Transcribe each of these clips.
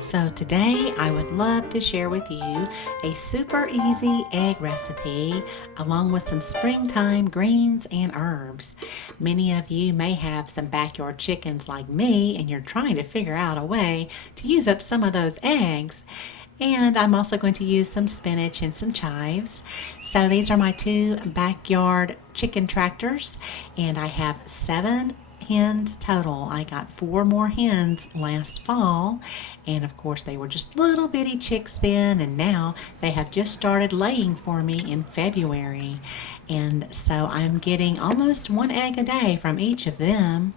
So today I would love to share with you a super easy egg recipe along with some springtime greens and herbs. Many of you may have some backyard chickens like me and you're trying to figure out a way to use up some of those eggs. And I'm also going to use some spinach and some chives. So these are my two backyard chicken tractors, and I have 7 hens total. I got 4 more hens last fall, and of course they were just little bitty chicks then, and now they have just started laying for me in February. And so I'm getting almost 1 egg a day from each of them.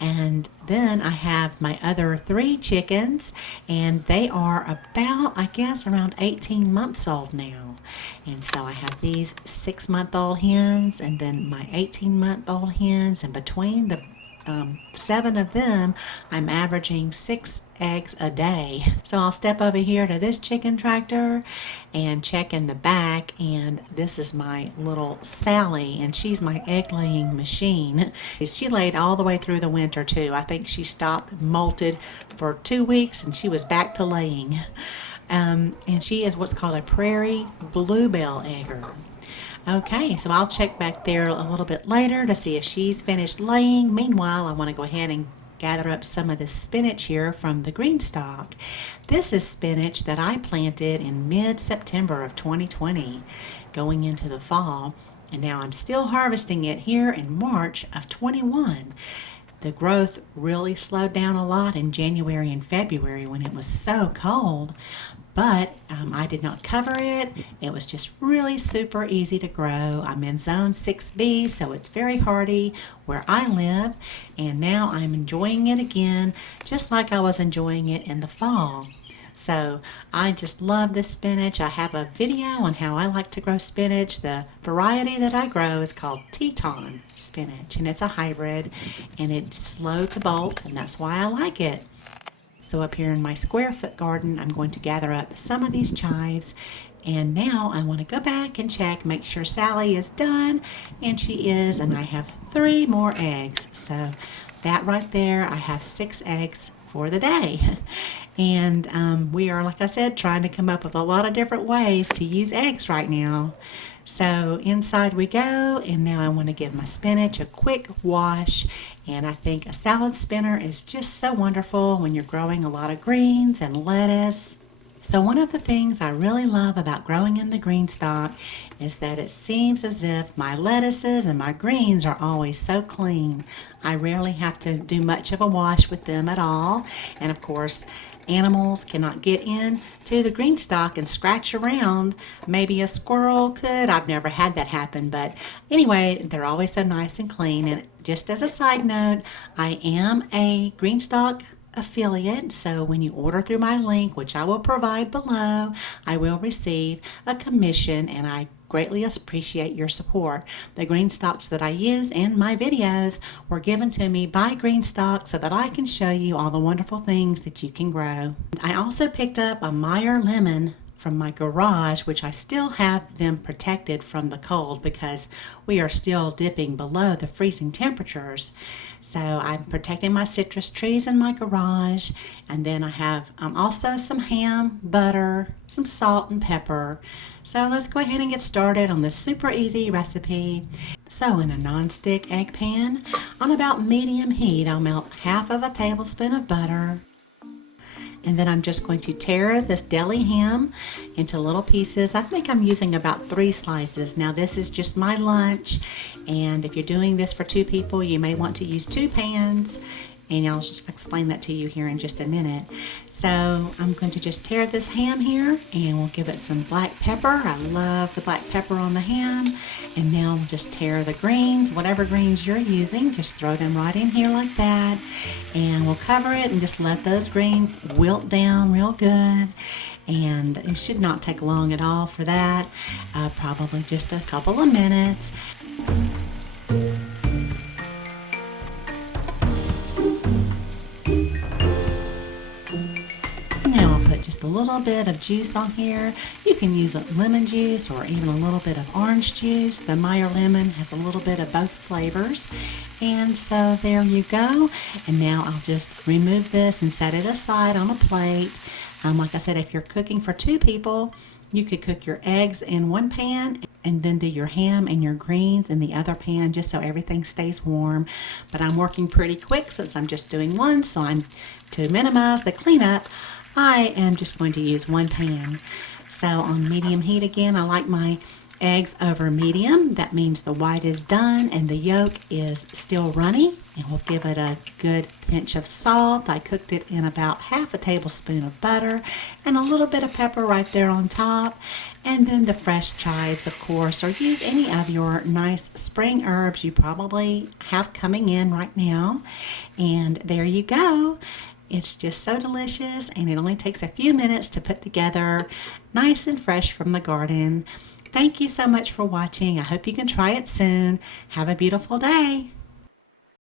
And then I have my other 3 chickens, and they are about, I guess, around 18 months old now. And so I have these 6-month-old hens and then my 18-month-old hens, and between the 7 of them, I'm averaging 6 eggs a day. So I'll step over here to this chicken tractor and check in the back, and this is my little Sally, and she's my egg laying machine. She laid all the way through the winter too. I think she stopped molted for 2 weeks and she was back to laying. And she is what's called a prairie bluebell egger. Okay, so I'll check back there a little bit later to see if she's finished laying. Meanwhile, I want to go ahead and gather up some of this spinach here from the Greenstalk. This is spinach that I planted in mid-September of 2020, going into the fall, and now I'm still harvesting it here in March of 21. The growth really slowed down a lot in January and February when it was so cold, but I did not cover it. It was just really super easy to grow. I'm in zone 6B, so it's very hardy where I live, and now I'm enjoying it again, just like I was enjoying it in the fall. So I just love this spinach. I have a video on how I like to grow spinach. The variety that I grow is called Teton spinach, and it's a hybrid, and it's slow to bolt, and that's why I like it. So up here in my square foot garden, I'm going to gather up some of these chives, and now I want to go back and check, make sure Sally is done, and she is, and I have 3 more eggs. So that right there, I have 6 eggs for the day. And we are, like I said, trying to come up with a lot of different ways to use eggs right now. So inside we go, and now I want to give my spinach a quick wash. And I think a salad spinner is just so wonderful when you're growing a lot of greens and lettuce. So one of the things I really love about growing in the Greenstalk is that it seems as if my lettuces and my greens are always so clean. I rarely have to do much of a wash with them at all. And of course, animals cannot get in to the Greenstalk and scratch around. Maybe a squirrel could. I've never had that happen, but anyway, they're always so nice and clean. And just as a side note, I am a Greenstalk affiliate, so when you order through my link, which I will provide below, I will receive a commission, and I greatly appreciate your support. The Greenstalks that I use in my videos were given to me by Greenstalk so that I can show you all the wonderful things that you can grow. I also picked up a Meyer lemon from my garage, which I still have them protected from the cold because we are still dipping below the freezing temperatures. So I'm protecting my citrus trees in my garage, and then I have also some ham, butter, some salt and pepper. So let's go ahead and get started on this super easy recipe. So in a non-stick egg pan, on about medium heat, I'll melt half of a tablespoon of butter. And then I'm just going to tear this deli ham into little pieces. I think I'm using about 3 slices. Now this is just my lunch, and if you're doing this for 2 people, you may want to use 2 pans, and I'll just explain that to you here in just a minute. So I'm going to just tear this ham here, and we'll give it some black pepper. I love the black pepper on the ham. And now we'll just tear the greens, whatever greens you're using, just throw them right in here like that. And we'll cover it and just let those greens wilt down real good. And it should not take long at all for that, probably just a couple of minutes. Now I'll put just a little bit of juice on here. You can use lemon juice or even a little bit of orange juice. The Meyer lemon has a little bit of both flavors. And so there you go. And now I'll just remove this and set it aside on a plate. Like I said, if you're cooking for 2 people, you could cook your eggs in one pan and then do your ham and your greens in the other pan, just so everything stays warm. But I'm working pretty quick since I'm just doing one, so to minimize the cleanup, I am just going to use one pan. So on medium heat again, I like my eggs over medium. That means the white is done and the yolk is still runny, and we'll give it a good pinch of salt. I cooked it in about half a tablespoon of butter and a little bit of pepper right there on top, and then the fresh chives, of course, or use any of your nice spring herbs you probably have coming in right now. And there you go. It's just so delicious, and it only takes a few minutes to put together, nice and fresh from the garden. Thank you so much for watching. I hope you can try it soon. Have a beautiful day.